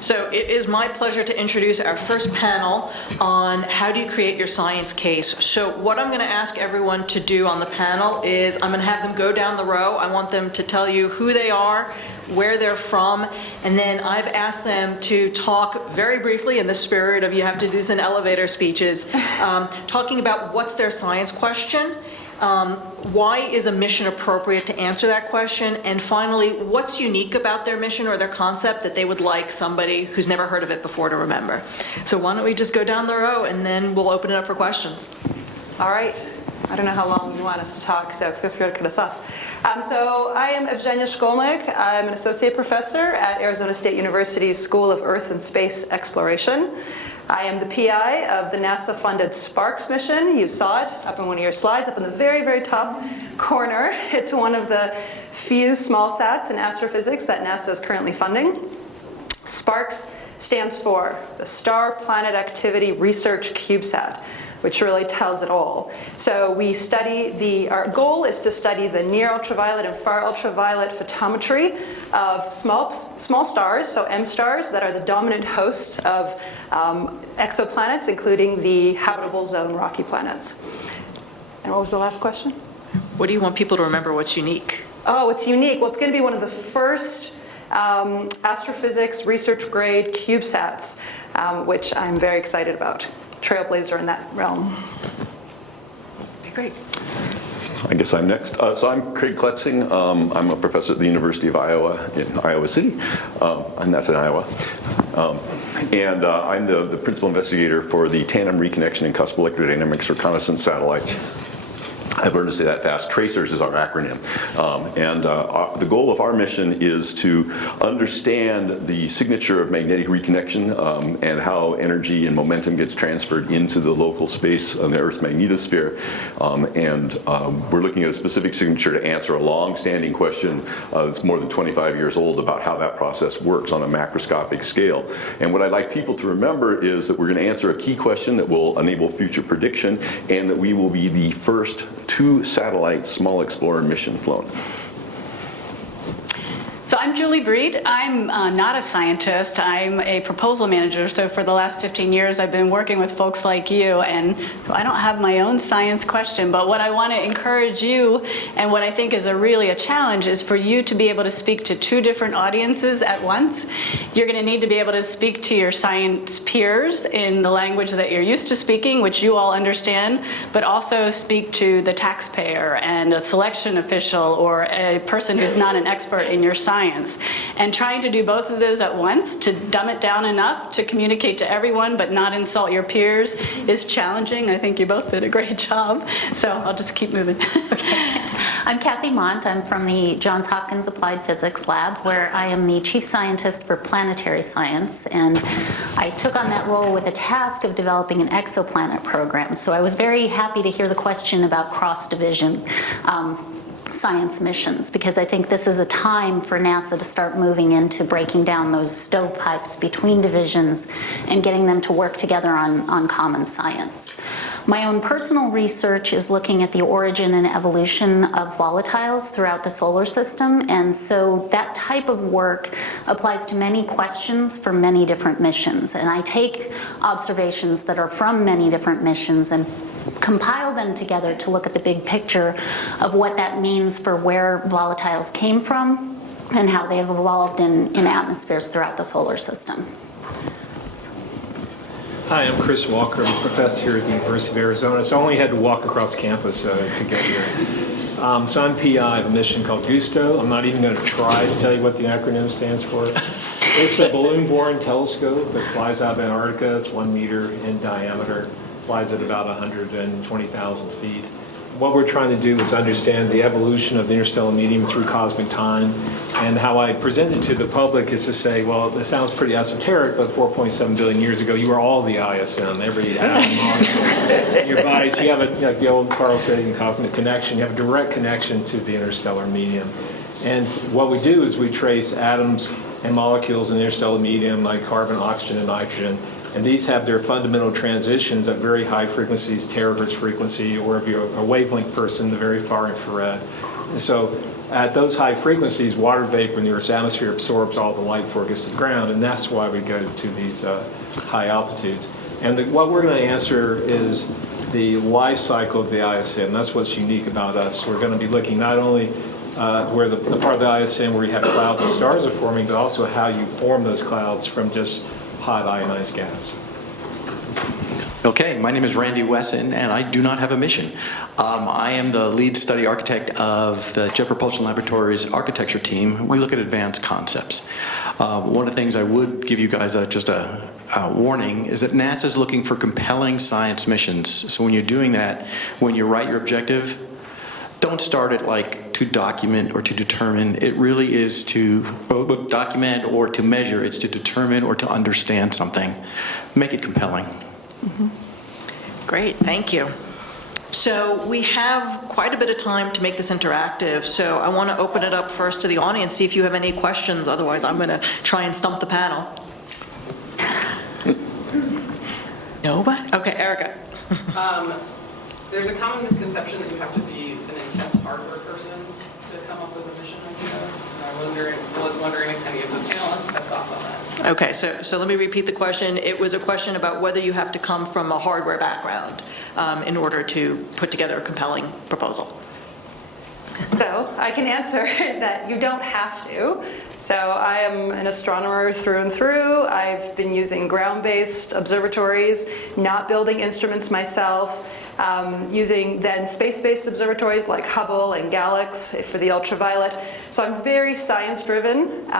So it is my pleasure to introduce our first panel on how do you create your science case. So what I'm going to ask everyone to do on the panel is I'm going to have them go down the row. I want them to tell you who they are, where they're from, and then I've asked them to talk very briefly in the spirit of you have to do some elevator speeches, talking about what's their science question, why is a mission appropriate to answer that question, and finally, what's unique about their mission or their concept that they would like somebody who's never heard of it before to remember. So why don't we just go down the row and then we'll open it up for questions. All right. I don't know how long you want us to talk, so feel free to cut us off. So I am Evgenia Shkolnik. I'm an associate professor at Arizona State University's School of Earth and Space Exploration. I am the PI of the NASA-funded SPARCS mission. You saw it up in one of your slides, up in the very, very top corner. It's one of the few small sats in astrophysics that NASA is currently funding. SPARCS stands for the Star Planet Activity Research CubeSat, which really tells it all. So we study our goal is to study the near ultraviolet and far ultraviolet photometry of small stars, so M stars, that are the dominant hosts of exoplanets, including the habitable zone rocky planets. And what was the last question? What do you want people to remember what's unique? Oh, what's unique? Well, it's going to be one of the first astrophysics research grade CubeSats, which I'm very excited about. Trailblazer in that realm. Okay, great. I guess I'm next. So I'm Craig Kletzing. I'm a professor at the University of Iowa in Iowa City, and that's in Iowa. And I'm the principal investigator for the Tandem Reconnection and Cusp Electrodynamics Reconnaissance Satellites. I've learned to say that fast. TRACERS is our acronym. The goal of our mission is to understand the signature of magnetic reconnection and how energy and momentum gets transferred into the local space on the Earth's magnetosphere. We're looking at a specific signature to answer a long-standing question that's more than 25 years old about how that process works on a macroscopic scale. And what I'd like people to remember is that we're going to answer a key question that will enable future prediction, and that we will be the first 2 satellite small explorer mission flown. So I'm Julie Breed. I'm not a scientist. I'm a proposal manager. So for the last 15 years, I've been working with folks like you. And so I don't have my own science question. But what I want to encourage you, and what I think is really a challenge, is for you to be able to speak to 2 different audiences at once. You're going to need to be able to speak to your science peers in the language that you're used to speaking, which you all understand, but also speak to the taxpayer and a selection official or a person who's not an expert in your science. And trying to do both of those at once, to dumb it down enough to communicate to everyone but not insult your peers, is challenging. I think you both did a great job. So I'll just keep moving. Okay. I'm Kathy Mont. I'm from the Johns Hopkins Applied Physics Lab, where I am the chief scientist for planetary science. And I took on that role with the task of developing an exoplanet program. So I was very happy to hear the question about cross-division science missions, because I think this is a time for NASA to start moving into breaking down those stovepipes between divisions and getting them to work together on common science. My own personal research is looking at the origin and evolution of volatiles throughout the solar system, and so that type of work applies to many questions for many different missions. And I take observations that are from many different missions and compile them together to look at the big picture of what that means for where volatiles came from and how they have evolved in atmospheres throughout the solar system. Hi, I'm Chris Walker. I'm a professor here at the University of Arizona, so I only had to walk across campus to get here. So I'm PI of a mission called GUSTO. I'm not even going to try to tell you what the acronym stands for. It's a balloon-borne telescope that flies out of Antarctica. It's 1 meter in diameter. Flies at about 120,000 feet. What we're trying to do is understand the evolution of the interstellar medium through cosmic time. And how I present it to the public is to say, well, this sounds pretty esoteric, but 4.7 billion years ago, you were all the ISM, every atom, molecule. Your body, so you have like the old Carl Sagan cosmic connection, you have a direct connection to the interstellar medium. And what we do is we trace atoms and molecules in the interstellar medium, like carbon, oxygen, and nitrogen. And these have their fundamental transitions at very high frequencies, terahertz frequency, or if you're a wavelength person, the very far infrared. And so at those high frequencies, water vapor in the Earth's atmosphere absorbs all the light before it gets to the ground, and that's why we go to these high altitudes. And what we're going to answer is the life cycle of the ISM. That's what's unique about us. We're going to be looking not only where the part of the ISM where you have clouds and stars are forming, but also how you form those clouds from just hot ionized gas. Okay, my name is Randy Wesson, and I do not have a mission. I am the lead study architect of the Jet Propulsion Laboratories architecture team. We look at advanced concepts. One of the things I would give you guys just a warning is that NASA is looking for compelling science missions. So when you're doing that, when you write your objective, don't start it like to document or to determine. It really is to both document or to measure. It's to determine or to understand something. Make it compelling. Mm-hmm. Great, thank you. So we have quite a bit of time to make this interactive, so I want to open it up first to the audience, see if you have any questions. Otherwise, I'm going to try and stump the panel. Nobody? Okay, Erica. There's a common misconception that you have to be an intense hardware person to come up with a mission idea. And I was wondering if any of the panelists have thoughts on that. Okay, so let me repeat the question. It was a question about whether you have to come from a hardware background in order to put together a compelling proposal. So I can answer that you don't have to. So I am an astronomer through and through. I've been using ground-based observatories, not building instruments myself, using then space-based observatories like Hubble and GALEX for the ultraviolet. So I'm very science-driven.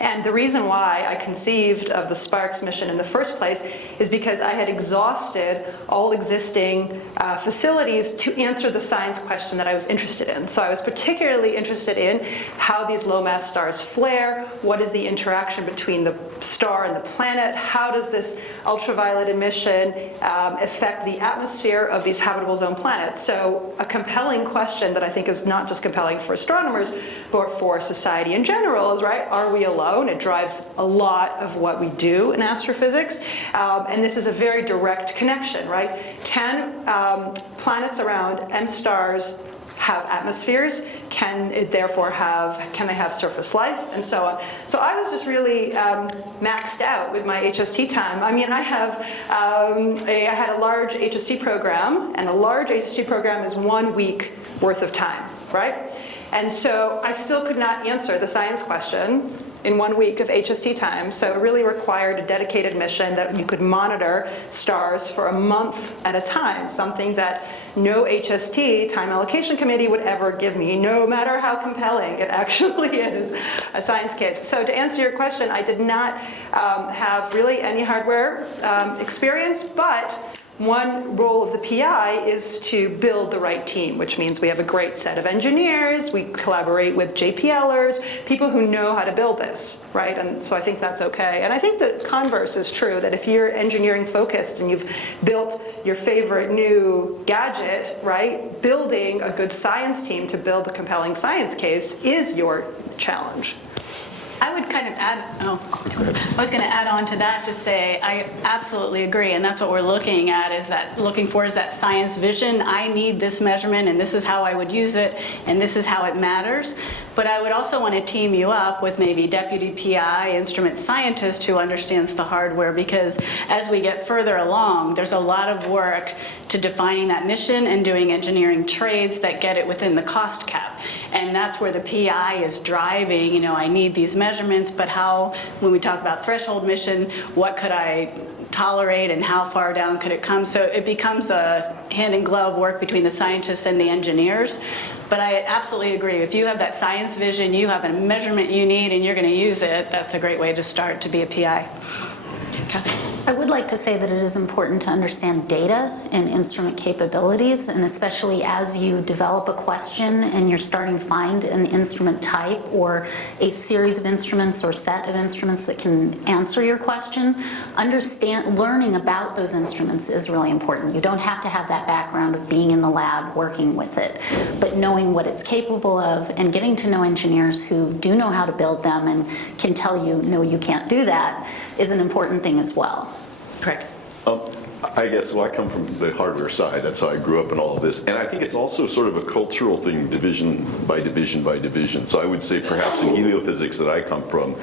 And the reason why I conceived of the Sparks mission in the first place is because I had exhausted all existing facilities to answer the science question that I was interested in. So I was particularly interested in how these low-mass stars flare, what is the interaction between the star and the planet, how does this ultraviolet emission affect the atmosphere of these habitable zone planets. So a compelling question that I think is not just compelling for astronomers, but for society in general is, right, are we alone? It drives a lot of what we do in astrophysics. And this is a very direct connection, right? Can planets around M stars have atmospheres? Can they have surface life? And so on. So I was just really maxed out with my HST time. I mean, I had a large HST program, and a large HST program is 1 week worth of time, right? And so I still could not answer the science question in 1 week of HST time. So it really required a dedicated mission that you could monitor stars for a month at a time, something that no HST, time allocation committee, would ever give me, no matter how compelling it actually is, a science case. So to answer your question, I did not have really any hardware experience, but one role of the PI is to build the right team, which means we have a great set of engineers, we collaborate with JPLers, people who know how to build this, right? And so I think that's okay. And I think the converse is true, that if you're engineering focused and you've built your favorite new gadget, right, building a good science team to build a compelling science case is your challenge. I would kind of add, I was going to add on to that to say I absolutely agree, and that's what we're looking at, is that science vision. I need this measurement, and this is how I would use it, and this is how it matters. But I would also want to team you up with maybe deputy PI, instrument scientist who understands the hardware, because as we get further along, there's a lot of work to defining that mission and doing engineering trades that get it within the cost cap. And that's where the PI is driving, I need these measurements, but how, when we talk about threshold mission, what could I tolerate and how far down could it come? So it becomes a hand-in-glove work between the scientists and the engineers. But I absolutely agree. If you have that science vision, you have a measurement you need, and you're going to use it, that's a great way to start to be a PI. I would like to say that it is important to understand data and instrument capabilities, and especially as you develop a question and you're starting to find an instrument type or a series of instruments or set of instruments that can answer your question, learning about those instruments is really important. You don't have to have that background of being in the lab working with it, but knowing what it's capable of and getting to know engineers who do know how to build them and can tell you, no, you can't do that, is an important thing as well. Correct. I guess, well, I come from the hardware side. That's how I grew up in all of this. And I think it's also sort of a cultural thing, division by division by division. So I would say perhaps in heliophysics that I come from,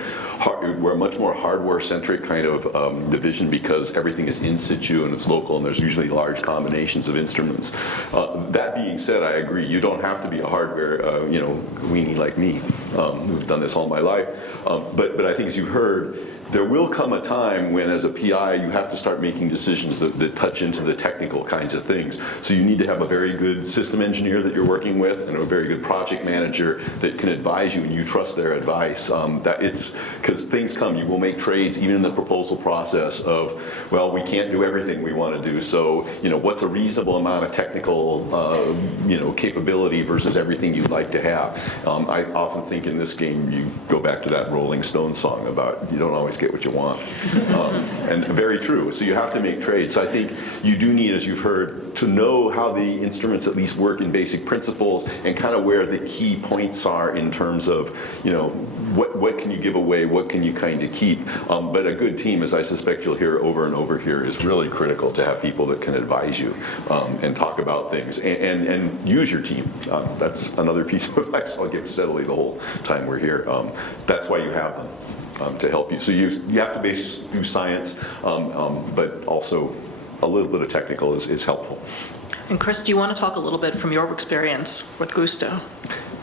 we're a much more hardware-centric kind of division because everything is in situ and it's local and there's usually large combinations of instruments. That being said, I agree. You don't have to be a hardware, weenie like me, who've done this all my life. But I think as you heard, there will come a time when, as a PI, you have to start making decisions that touch into the technical kinds of things. So you need to have a very good system engineer that you're working with and a very good project manager that can advise you and you trust their advice. Because things come, you will make trades even in the proposal process of, well, we can't do everything we want to do. So, what's a reasonable amount of technical, capability versus everything you'd like to have? I often think in this game, you go back to that Rolling Stones song about you don't always get what you want. And very true. So you have to make trades. So I think you do need, as you've heard, to know how the instruments at least work in basic principles and kind of where the key points are in terms of, what can you give away, what can you kind of keep. But a good team, as I suspect you'll hear over and over here, is really critical to have people that can advise you and talk about things and use your team. That's another piece of advice I'll give steadily the whole time we're here. That's why you have them. To help you. So you have to do science, but also a little bit of technical is helpful. And Chris, do you want to talk a little bit from your experience with Gusto?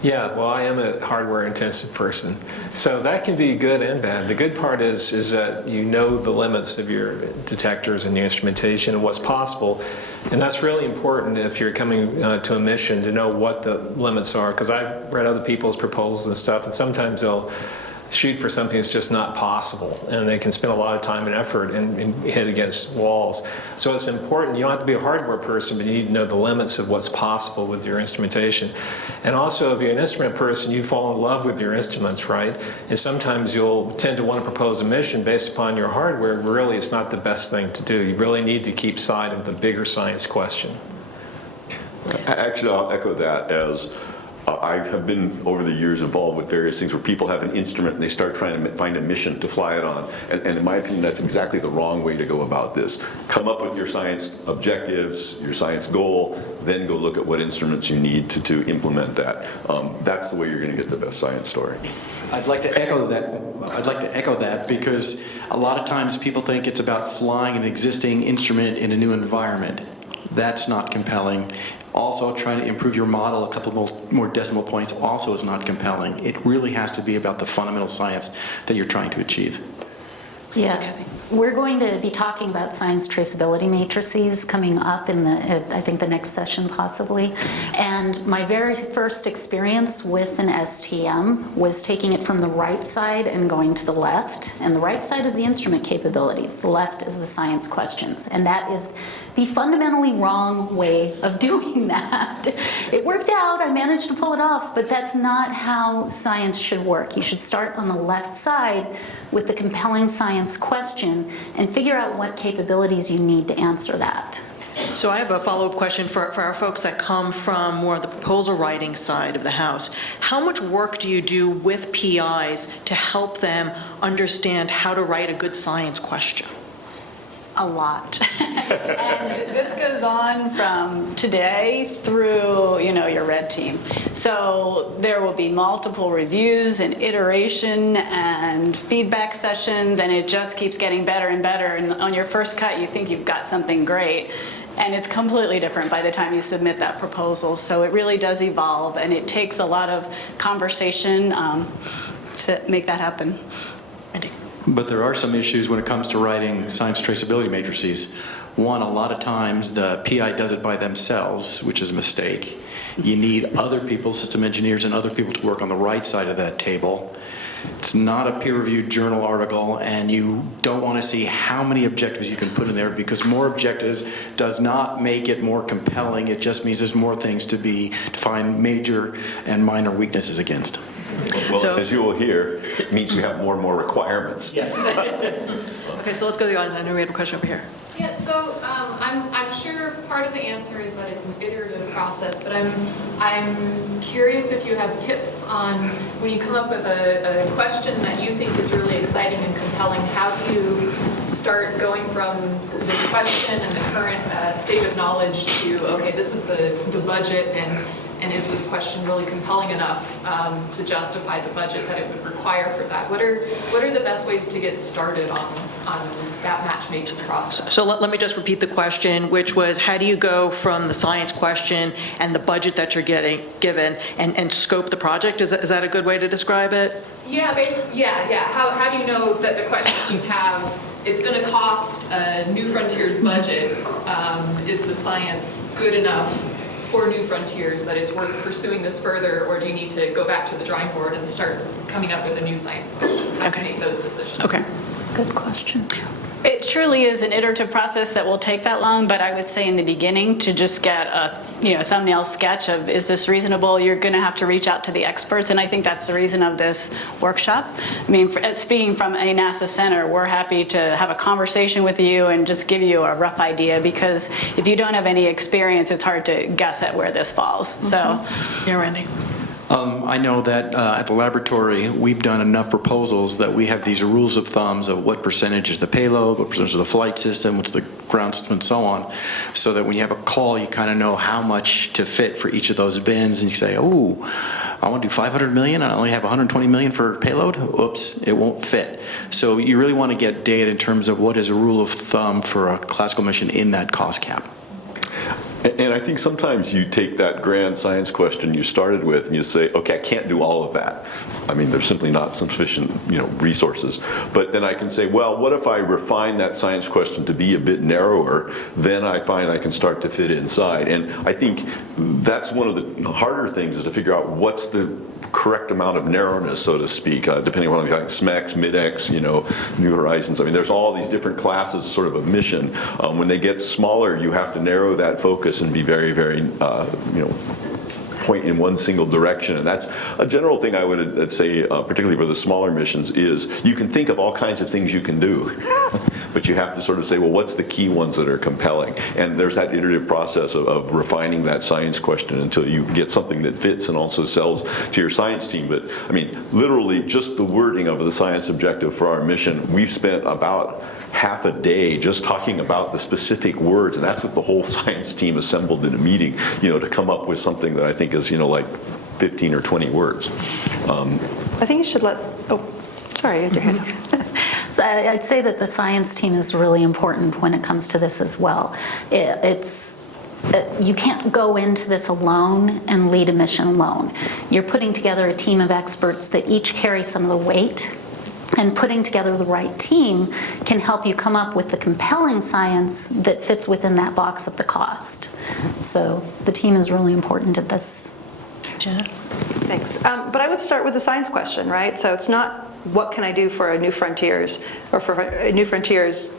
Yeah, well, I am a hardware-intensive person, so that can be good and bad. The good part is that you know the limits of your detectors and your instrumentation and what's possible, and that's really important if you're coming to a mission to know what the limits are, because I've read other people's proposals and stuff, and sometimes they'll shoot for something that's just not possible, and they can spend a lot of time and effort and hit against walls. So it's important. You don't have to be a hardware person, but you need to know the limits of what's possible with your instrumentation. And also, if you're an instrument person, you fall in love with your instruments, right? And sometimes you'll tend to want to propose a mission based upon your hardware. Really, it's not the best thing to do. You really need to keep sight of the bigger science question. Actually, I'll echo that as I have been, over the years, involved with various things where people have an instrument and they start trying to find a mission to fly it on. And in my opinion, that's exactly the wrong way to go about this. Come up with your science objectives, your science goal, then go look at what instruments you need to implement that. That's the way you're going to get the best science story. I'd like to echo that because a lot of times people think it's about flying an existing instrument in a new environment. That's not compelling. Also, trying to improve your model a couple more decimal points also is not compelling. It really has to be about the fundamental science that you're trying to achieve. Yeah, we're going to be talking about science traceability matrices coming up in I think the next session possibly. And my very first experience with an STM was taking it from the right side and going to the left. And the right side is the instrument capabilities. The left is the science questions. And that is the fundamentally wrong way of doing that. It worked out, I managed to pull it off, but that's not how science should work. You should start on the left side with the compelling science question and figure out what capabilities you need to answer that. So I have a follow-up question for our folks that come from more of the proposal writing side of the house. How much work do you do with PIs to help them understand how to write a good science question? A lot. And this goes on from today through, your red team. So there will be multiple reviews and iteration and feedback sessions, and it just keeps getting better and better. And on your first cut, you think you've got something great. And it's completely different by the time you submit that proposal. So it really does evolve, and it takes a lot of conversation to make that happen. But there are some issues when it comes to writing science traceability matrices. One, a lot of times the PI does it by themselves, which is a mistake. You need other people, system engineers and other people to work on the right side of that table. It's not a peer-reviewed journal article, and you don't want to see how many objectives you can put in there, because more objectives does not make it more compelling. It just means there's more things to find major and minor weaknesses against. Well, as you will hear, it means you have more and more requirements. Yes. Okay, so let's go to the audience. I know we had a question over here. Yeah, so I'm sure part of the answer is that it's an iterative process, but I'm curious if you have tips on when you come up with a question that you think is really exciting and compelling, how do you start going from this question and the current state of knowledge to, okay, this is the budget, and is this question really compelling enough to justify the budget that it would require for that? What are the best ways to get started on that matchmaking process? So let me just repeat the question, which was, how do you go from the science question and the budget that you're getting given and scope the project? Is that a good way to describe it? Yeah, yeah. How do you know that the question you have, it's going to cost New Frontiers budget? Is the science good enough for New Frontiers that it's worth pursuing this further, or do you need to go back to the drawing board and start coming up with a new science question? How to make those decisions? Okay. Good question. It truly is an iterative process that will take that long, but I would say in the beginning to just get a thumbnail sketch of, is this reasonable? You're going to have to reach out to the experts, and I think that's the reason of this workshop. I mean, speaking from a NASA center, we're happy to have a conversation with you and just give you a rough idea, because if you don't have any experience, it's hard to guess at where this falls. So, Yeah, Randy. I know that at the laboratory, we've done enough proposals that we have these rules of thumbs of what percentage is the payload, what percentage is the flight system, what's the ground system, and so on, so that when you have a call, you kind of know how much to fit for each of those bins, and you say, oh, I want to do 500 million, and I only have 120 million for payload. Oops, it won't fit. So you really want to get data in terms of what is a rule of thumb for a classical mission in that cost cap. And I think sometimes you take that grand science question you started with and you say, okay, I can't do all of that. I mean, there's simply not sufficient, resources. But then I can say, well, what if I refine that science question to be a bit narrower? Then I find I can start to fit inside. And I think that's one of the harder things, is to figure out what's the correct amount of narrowness, so to speak, depending on SMEX, MidX, New Horizons. I mean, there's all these different classes sort of mission. When they get smaller, you have to narrow that focus and be very, very, point in one single direction. And that's a general thing I would say, particularly for the smaller missions, is you can think of all kinds of things you can do, but you have to sort of say, well, what's the key ones that are compelling? And there's that iterative process of refining that science question until you get something that fits and also sells to your science team. But I mean, literally just the wording of the science objective for our mission, we've spent about half a day just talking about the specific words, and that's what the whole science team assembled in a meeting, to come up with something that I think is, like 15 or 20 words. I think you should sorry, you had your hand up. So I'd say that the science team is really important when it comes to this as well. You can't go into this alone and lead a mission alone. You're putting together a team of experts that each carry some of the weight, and putting together the right team can help you come up with the compelling science that fits within that box of the cost. So the team is really important at this. Jenna? Thanks. But I would start with the science question, right? So it's not what can I do for a New Frontiers, or for a New Frontiers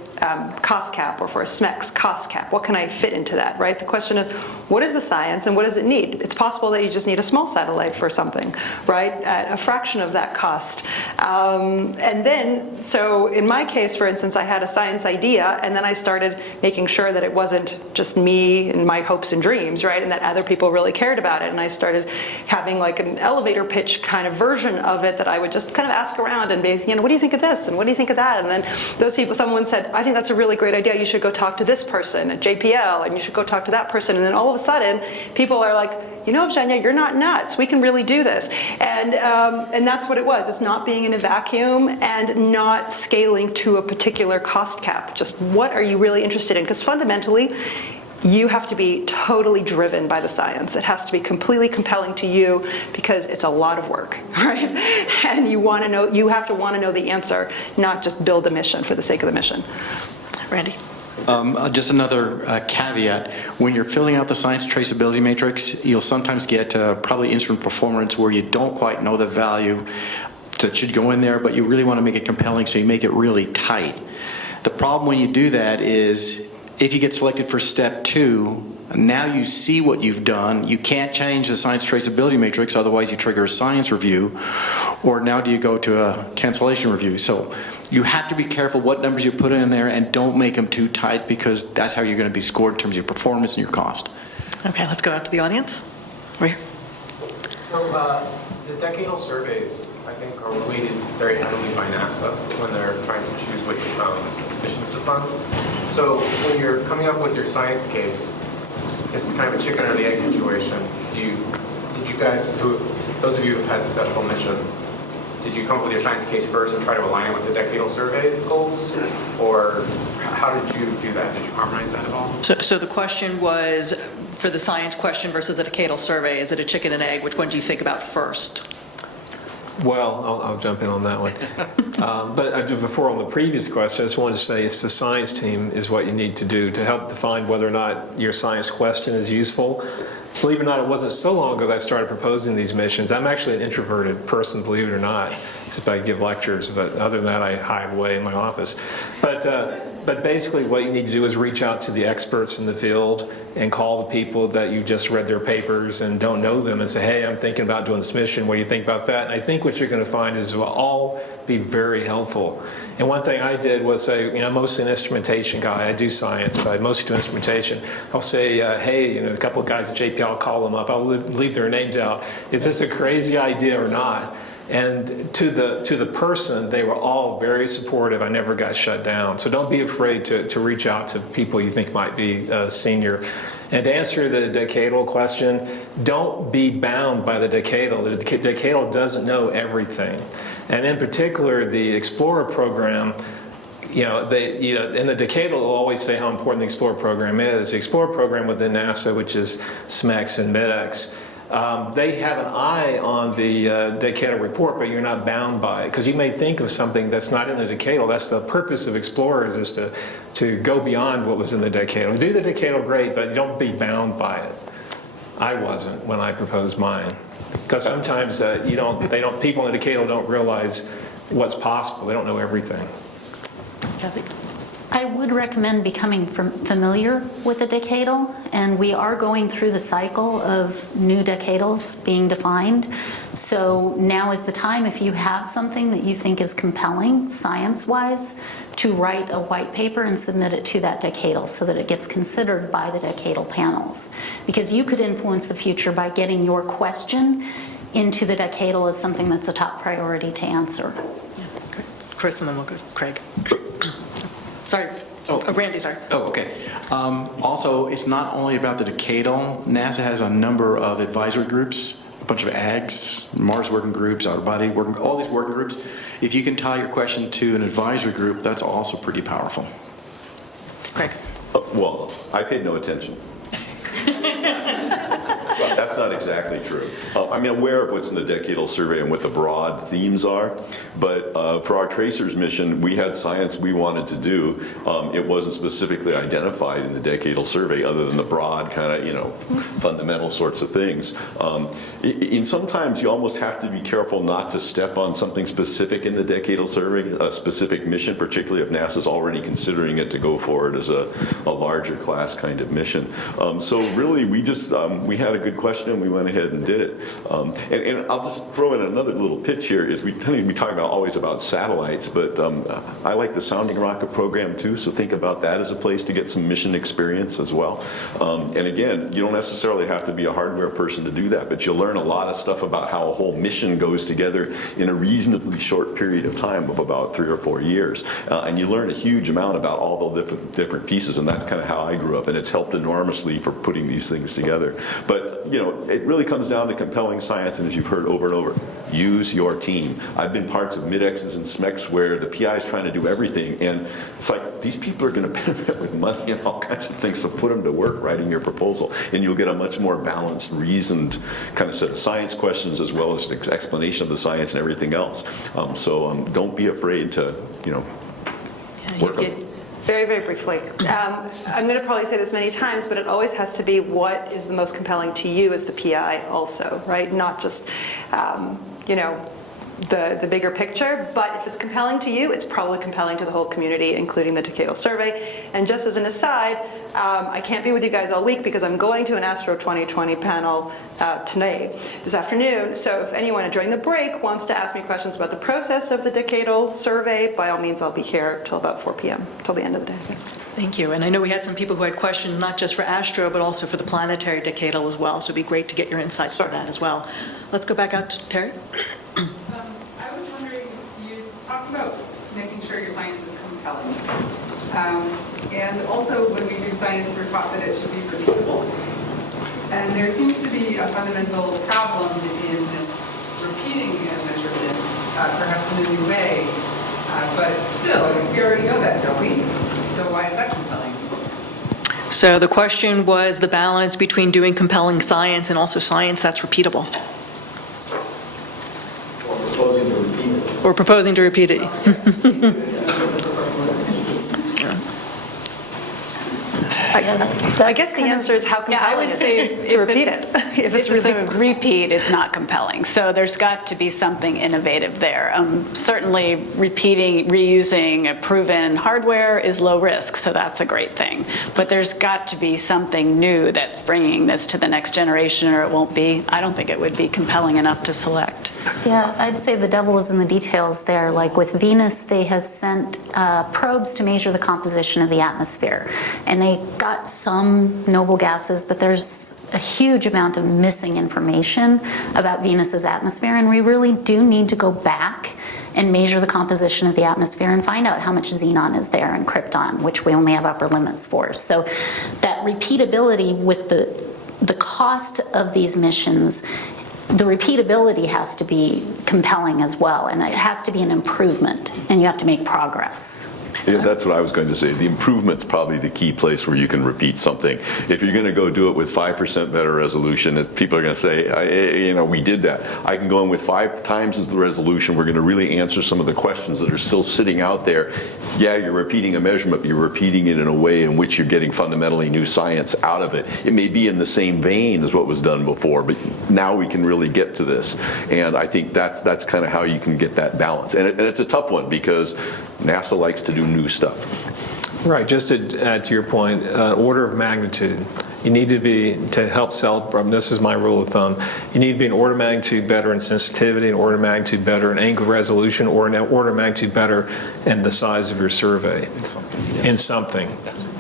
cost cap, or for a SMEX cost cap. What can I fit into that, right? The question is, what is the science and what does it need? It's possible that you just need a small satellite for something, right? At a fraction of that cost. And then, so in my case, for instance, I had a science idea, and then I started making sure that it wasn't just me and my hopes and dreams, right? And that other people really cared about it. And I started having like an elevator pitch kind of version of it that I would just kind of ask around and be, what do you think of this? And what do you think of that? And then those people, someone said, I think that's a really great idea. You should go talk to this person at JPL, and you should go talk to that person. And then all of a sudden, people are like, Evgenia, you're not nuts. We can really do this. And that's what it was. It's not being in a vacuum and not scaling to a particular cost cap. Just what are you really interested in? Because fundamentally, you have to be totally driven by the science. It has to be completely compelling to you, because it's a lot of work, right? And you have to want to know the answer, not just build a mission for the sake of the mission. Randy? Just another caveat. When you're filling out the science traceability matrix, you'll sometimes get probably instrument performance where you don't quite know the value that should go in there, but you really want to make it compelling, so you make it really tight. The problem when you do that is, if you get selected for step 2, now you see what you've done. You can't change the science traceability matrix, otherwise you trigger a science review, or now do you go to a cancellation review. So you have to be careful what numbers you put in there, and don't make them too tight, because that's how you're going to be scored in terms of your performance and your cost. Okay, let's go out to the audience. Right here. So the decadal surveys, I think, are weighted very heavily by NASA when they're trying to choose which missions to fund. So when you're coming up with your science case, it's kind of a chicken or the egg situation. Did you guys, those of you who've had successful missions, did you come up with your science case first and try to align it with the decadal survey goals? Or how did you do that? Did you harmonize that at all? So the question was, for the science question versus the decadal survey, is it a chicken and egg? Which one do you think about first? Well, I'll jump in on that one. But before on the previous question, I just wanted to say it's the science team is what you need to do to help define whether or not your science question is useful. Believe it or not, it wasn't so long ago that I started proposing these missions. I'm actually an introverted person, believe it or not, except I give lectures, but other than that, I hide away in my office. But basically what you need to do is reach out to the experts in the field and call the people that you just read their papers and don't know them and say, hey, I'm thinking about doing this mission. What do you think about that? And I think what you're going to find is it will all be very helpful. And one thing I did was say, you know, I'm mostly an instrumentation guy. I do science, but I mostly do instrumentation. I'll say, hey, you know, a couple of guys at JP, I'll call them up. I'll leave their names out. Is this a crazy idea or not? And to the person, they were all very supportive. I never got shut down. So don't be afraid to reach out to people you think might be senior. And to answer the decadal question, don't be bound by the decadal. The decadal doesn't know everything. And in particular, the Explorer program, in the decadal will always say how important the Explorer program is. The Explorer program within NASA, which is SMEX and MIDEX, they have an eye on the decadal report, but you're not bound by it. Because you may think of something that's not in the decadal. That's the purpose of Explorers, is to go beyond what was in the decadal. Do the decadal great, but don't be bound by it. I wasn't when I proposed mine. Because sometimes people in the decadal don't realize what's possible. They don't know everything. Kathy? I would recommend becoming familiar with the decadal, and we are going through the cycle of new decadals being defined. So now is the time, if you have something that you think is compelling science-wise, to write a white paper and submit it to that decadal so that it gets considered by the decadal panels. Because you could influence the future by getting your question into the decadal as something that's a top priority to answer. Yeah, great. Chris, and then we'll go Craig. Sorry. Randy, sorry. Oh, okay. Also, it's not only about the decadal. NASA has a number of advisory groups, a bunch of AGS, Mars working groups, outer body working, all these working groups. If you can tie your question to an advisory group, that's also pretty powerful. Craig. Well, I paid no attention. Well, that's not exactly true. I'm aware of what's in the decadal survey and what the broad themes are, but for our tracers mission, we had science we wanted to do. It wasn't specifically identified in the decadal survey other than the broad kind of, fundamental sorts of things. And sometimes you almost have to be careful not to step on something specific in the decadal survey, a specific mission, particularly if NASA's already considering it to go forward as a larger class kind of mission. So really, we just, we had a good question and we went ahead and did it. And I'll just throw in another little pitch here, is we tend to be talking always about satellites, but I like the sounding rocket program too, so think about that as a place to get some mission experience as well. And again, you don't necessarily have to be a hardware person to do that, but you'll learn a lot of stuff about how a whole mission goes together in a reasonably short period of time of about 3 or 4 years. And you learn a huge amount about all the different pieces, and that's kind of how I grew up, and it's helped enormously for putting these things together. But it really comes down to compelling science, and as you've heard over and over, use your team. I've been parts of MIDEXs and SMECs where the PI is trying to do everything, and it's like, these people are going to benefit with money and all kinds of things, so put them to work writing your proposal, and you'll get a much more balanced, reasoned kind of set of science questions as well as an explanation of the science and everything else. So don't be afraid to, work on it. Very, very briefly. I'm going to probably say this many times, but it always has to be what is the most compelling to you as the PI also, right? Not just, the bigger picture, but if it's compelling to you, it's probably compelling to the whole community, including the decadal survey. And just as an aside, I can't be with you guys all week because I'm going to an Astro 2020 panel this afternoon. So if anyone during the break wants to ask me questions about the process of the decadal survey, by all means, I'll be here till about 4 p.m., till the end of the day. Thank you. And I know we had some people who had questions not just for Astro, but also for the planetary decadal as well. So it'd be great to get your insights to that as well. Let's go back out to Terry. I was wondering, you talked about making sure your science is compelling. And also, when we do science, we're taught that it should be repeatable. And there seems to be a fundamental problem in repeating a measurement, perhaps in a new way. But still, we already know that, don't we? So why is that compelling? So the question was the balance between doing compelling science and also science that's repeatable. Or proposing to repeat it. I guess the answer is how Yeah, I compelling would is say it to repeat it. If it's really a repeat, it's not compelling. So there's got to be something innovative there. Certainly, repeating, reusing a proven hardware is low risk, so that's a great thing. But there's got to be something new that's bringing this to the next generation, or it won't be. I don't think it would be compelling enough to select. Yeah, I'd say the devil is in the details there. Like with Venus, they have sent probes to measure the composition of the atmosphere. And they got some noble gases, but there's a huge amount of missing information about Venus's atmosphere. And we really do need to go back and measure the composition of the atmosphere and find out how much xenon is there and krypton, which we only have upper limits for. So that repeatability with the cost of these missions, the repeatability has to be compelling as well, and it has to be an improvement, and you have to make progress. Yeah, that's what I was going to say. The improvement's probably the key place where you can repeat something. If you're going to go do it with 5% better resolution, people are going to say, we did that. I can go in with 5 times the resolution. We're going to really answer some of the questions that are still sitting out there. Yeah, you're repeating a measurement, but you're repeating it in a way in which you're getting fundamentally new science out of it. It may be in the same vein as what was done before, but now we can really get to this. And I think that's kind of how you can get that balance. And it's a tough one because NASA likes to do new stuff. Right, just to add to your point, order of magnitude. You need to help sell, this is my rule of thumb, you need to be an order of magnitude better in sensitivity, an order of magnitude better in angle resolution, or an order of magnitude better in the size of your survey. In something.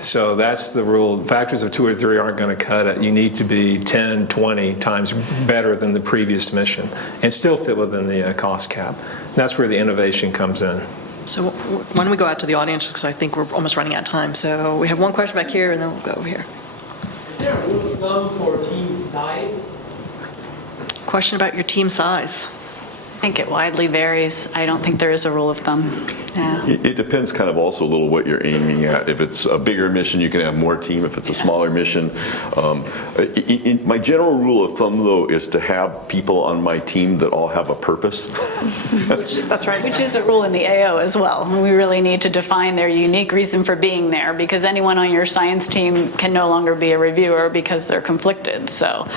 So that's the rule. Factors of 2 or 3 aren't going to cut it. You need to be 10, 20 times better than the previous mission and still fit within the cost cap. That's where the innovation comes in. So why don't we go out to the audience, because I think we're almost running out of time. So we have one question back here, and then we'll go over here. Is there a rule of thumb for team size? Question about your team size. I think it widely varies. I don't think there is a rule of thumb. Yeah. It depends kind of also a little what you're aiming at. If it's a bigger mission, you can have more team. If it's a smaller mission. My general rule of thumb, though, is to have people on my team that all have a purpose. That's right. Which is a rule in the AO as well. We really need to define their unique reason for being there, because anyone on your science team can no longer be a reviewer because they're conflicted. So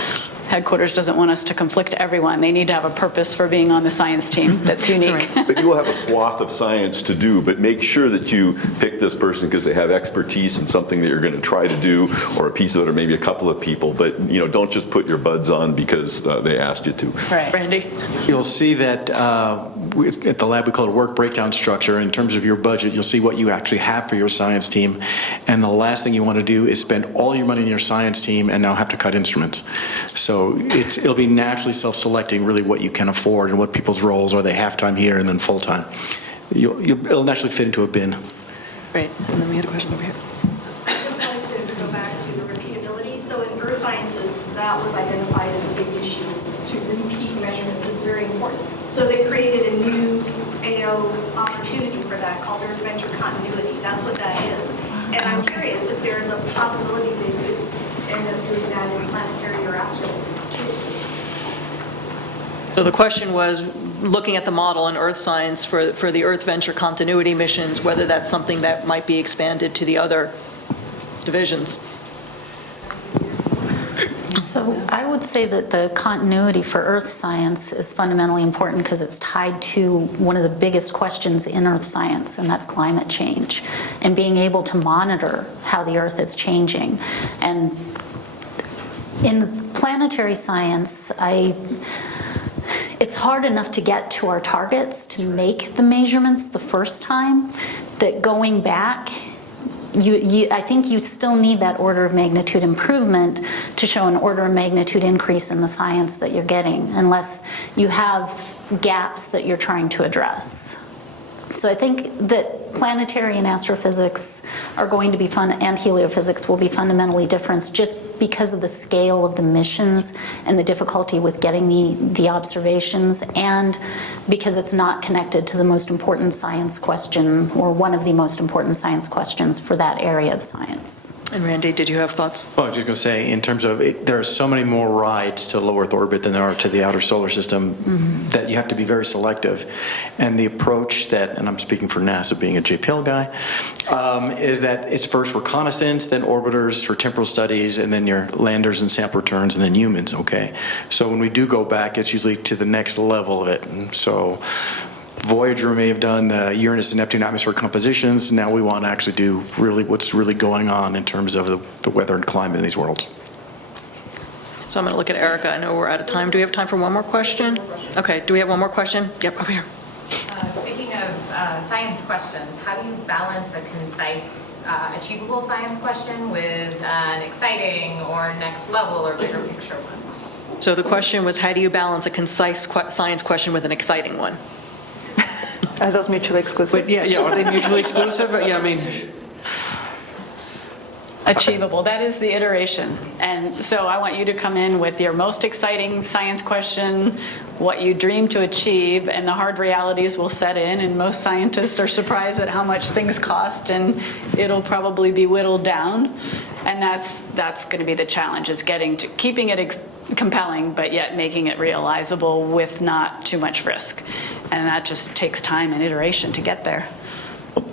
headquarters doesn't want us to conflict everyone. They need to have a purpose for being on the science team that's unique. But you will have a swath of science to do, but make sure that you pick this person because they have expertise in something that you're going to try to do, or a piece of it, or maybe a couple of people. But don't just put your buds on because they asked you to. Right. Randy? You'll see that at the lab we call it a work breakdown structure. In terms of your budget, you'll see what you actually have for your science team. And the last thing you want to do is spend all your money on your science team and now have to cut instruments. So it'll be naturally self-selecting really what you can afford and what people's roles are. They half-time here and then full-time. It'll naturally fit into a bin. Great. And then we had a question over here. I just wanted to go back to the repeatability. So in earth sciences, that was identified as a big issue. To repeat measurements is very important. So they created a new AO opportunity for that called Earth Venture Continuity. That's what that is. And I'm curious if there's a possibility they could end up doing that in planetary or astrophysics too. So the question was, looking at the model in Earth science for the Earth Venture Continuity missions, whether that's something that might be expanded to the other divisions. So I would say that the continuity for Earth science is fundamentally important because it's tied to one of the biggest questions in Earth science, and that's climate change, and being able to monitor how the Earth is changing. And in planetary science, it's hard enough to get to our targets to make the measurements the first time, that going back, I think you still need that order of magnitude improvement to show an order of magnitude increase in the science that you're getting, unless you have gaps that you're trying to address. So I think that planetary and astrophysics are going to be fun, and heliophysics will be fundamentally different just because of the scale of the missions and the difficulty with getting the observations, and because it's not connected to the most important science question, or one of the most important science questions for that area of science. And Randy, did you have thoughts? Well, I was just going to say, in terms of there are so many more rides to low Earth orbit than there are to the outer solar system that you have to be very selective. And the approach that, and I'm speaking for NASA being a JPL guy, is that it's first reconnaissance, then orbiters for temporal studies, and then your landers and sample returns, and then humans, okay? So when we do go back, it's usually to the next level of it. And so Voyager may have done Uranus and Neptune atmosphere compositions. Now we want to actually do really what's really going on in terms of the weather and climate in these worlds. So I'm going to look at Erica. I know we're out of time. Do we have time for one more question? Okay, do we have one more question? Yep, over here. Speaking of science questions, how do you balance a concise, achievable science question with an exciting or next level or bigger picture one? So the question was, how do you balance a concise science question with an exciting one? Are those mutually exclusive? But yeah, are they mutually exclusive? Yeah, I mean, Achievable, that is the iteration. And so I want you to come in with your most exciting science question, what you dream to achieve, and the hard realities will set in, and most scientists are surprised at how much things cost, and it'll probably be whittled down. And that's going to be the challenge, is keeping it compelling, but yet making it realizable with not too much risk. And that just takes time and iteration to get there.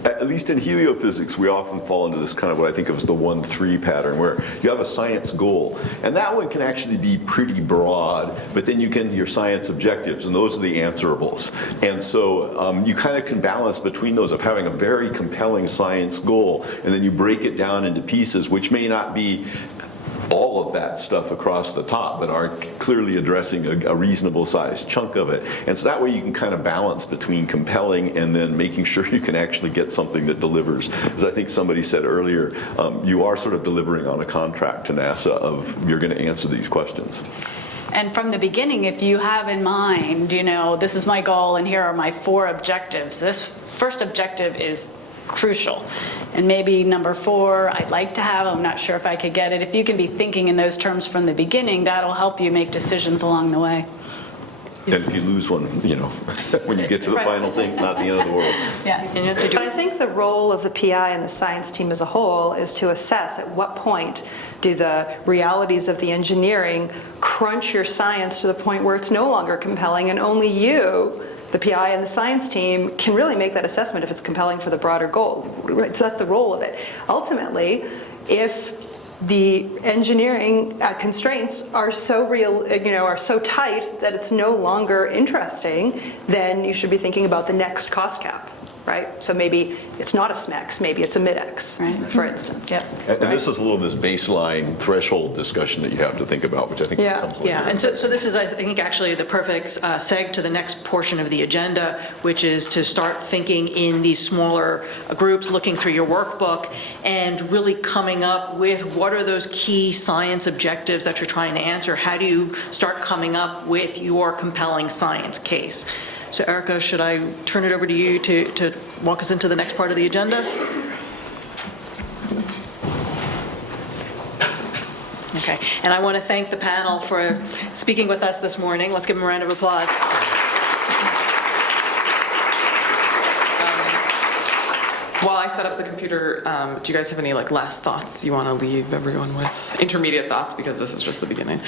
At least in heliophysics, we often fall into this kind of what I think of as the 1-3 pattern, where you have a science goal, and that one can actually be pretty broad, but then you can your science objectives, and those are the answerables. And so you kind of can balance between those of having a very compelling science goal, and then you break it down into pieces, which may not be all of that stuff across the top, but are clearly addressing a reasonable sized chunk of it. And so that way you can kind of balance between compelling and then making sure you can actually get something that delivers. As I think somebody said earlier, you are sort of delivering on a contract to NASA of you're going to answer these questions. And from the beginning, if you have in mind, this is my goal and here are my 4 objectives, this first objective is crucial. And maybe number 4, I'd like to have, I'm not sure if I could get it. If you can be thinking in those terms from the beginning, that'll help you make decisions along the way. And if you lose one, when you get to the final thing, not the end of the world. Yeah. But I think the role of the PI and the science team as a whole is to assess at what point do the realities of the engineering crunch your science to the point where it's no longer compelling, and only you, the PI and the science team, can really make that assessment if it's compelling for the broader goal. Right? So that's the role of it. Ultimately, if the engineering constraints are so real, are so tight that it's no longer interesting, then you should be thinking about the next cost cap, right? So maybe it's not a SMEX, maybe it's a mid-X, right, for instance. Yep. And this is a little this baseline threshold discussion that you have to think about, which I think comes later. Yeah, and so this is, I think, actually the perfect seg to the next portion of the agenda, which is to start thinking in these smaller groups, looking through your workbook, and really coming up with what are those key science objectives that you're trying to answer. How do you start coming up with your compelling science case? So Erica, should I turn it over to you to walk us into the next part of the agenda? Okay, and I want to thank the panel for speaking with us this morning. Let's give them a round of applause. While I set up the computer, do you guys have any last thoughts you want to leave everyone with? Intermediate thoughts, because this is just the beginning.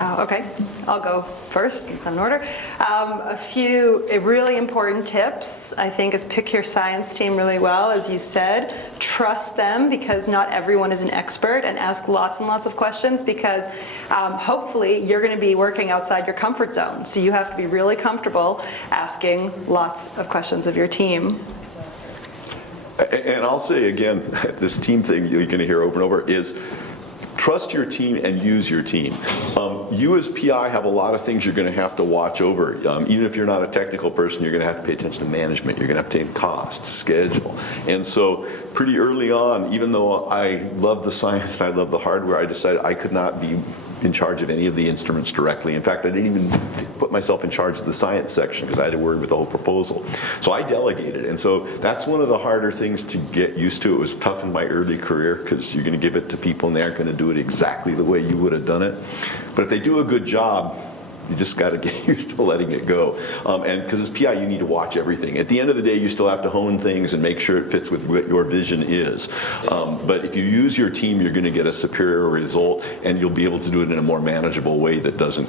Okay, I'll go first, since I'm in order. A few really important tips, I think, is pick your science team really well, as you said. Trust them, because not everyone is an expert, and ask lots and lots of questions, because hopefully you're going to be working outside your comfort zone. So you have to be really comfortable asking lots of questions of your team. And I'll say again, this team thing you're going to hear over and over is trust your team and use your team. You as PI have a lot of things you're going to have to watch over. Even if you're not a technical person, you're going to have to pay attention to management. You're going to have to pay costs, schedule. And so pretty early on, even though I love the science, I love the hardware, I decided I could not be in charge of any of the instruments directly. In fact, I didn't even put myself in charge of the science section because I had to worry with the whole proposal. So I delegated, and so that's one of the harder things to get used to. It was tough in my early career because you're going to give it to people and they aren't going to do it exactly the way you would have done it. But if they do a good job, you just got to get used to letting it go. And because as PI, you need to watch everything. At the end of the day, you still have to hone things and make sure it fits with what your vision is. But if you use your team, you're going to get a superior result, and you'll be able to do it in a more manageable way that doesn't,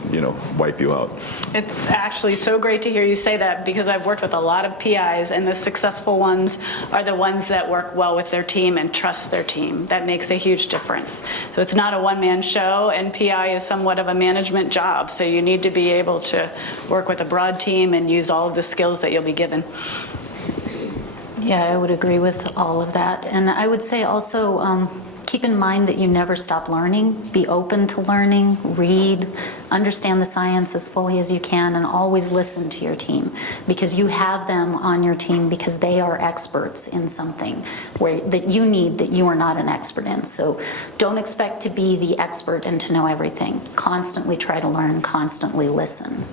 wipe you out. It's actually so great to hear you say that, because I've worked with a lot of PIs, and the successful ones are the ones that work well with their team and trust their team. That makes a huge difference. So it's not a one-man show, and PI is somewhat of a management job, so you need to be able to work with a broad team and use all of the skills that you'll be given. Yeah, I would agree with all of that. And I would say also, keep in mind that you never stop learning. Be open to learning, read, understand the science as fully as you can, and always listen to your team, because you have them on your team because they are experts in something that you need that you are not an expert in. So don't expect to be the expert and to know everything. Constantly try to learn, constantly listen.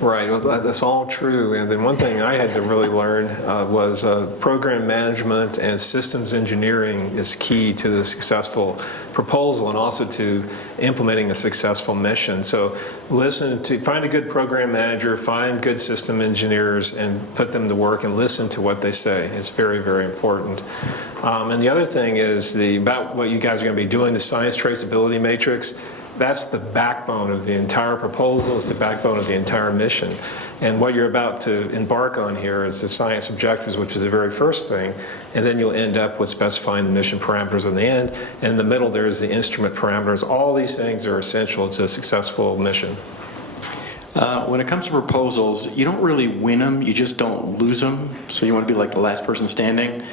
Right, well, that's all true. And then one thing I had to really learn was program management and systems engineering is key to the successful proposal and also to implementing a successful mission. So find a good program manager, find good system engineers, and put them to work and listen to what they say. It's very, very important. And the other thing is about what you guys are going to be doing, the science traceability matrix. That's the backbone of the entire proposal. It's the backbone of the entire mission. And what you're about to embark on here is the science objectives, which is the very first thing. And then you'll end up with specifying the mission parameters in the end. And in the middle, there's the instrument parameters. All these things are essential to a successful mission. When it comes to proposals, you don't really win them, you just don't lose them. So you want to be like the last person standing.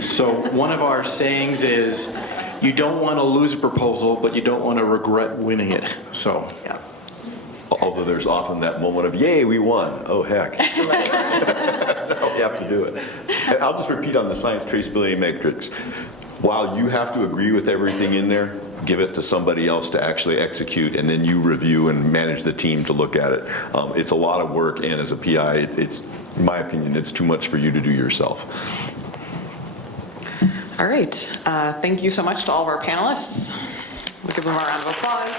So one of our sayings is, you don't want to lose a proposal, but you don't want to regret winning it. So. Yeah. Although there's often that moment of, yay, we won. Oh, heck. That's how you have to do it. And I'll just repeat on the science traceability matrix. While you have to agree with everything in there, give it to somebody else to actually execute, and then you review and manage the team to look at it. It's a lot of work, and as a PI, it's, in my opinion, it's too much for you to do yourself. All right. Thank you so much to all of our panelists. We'll give them a round of applause.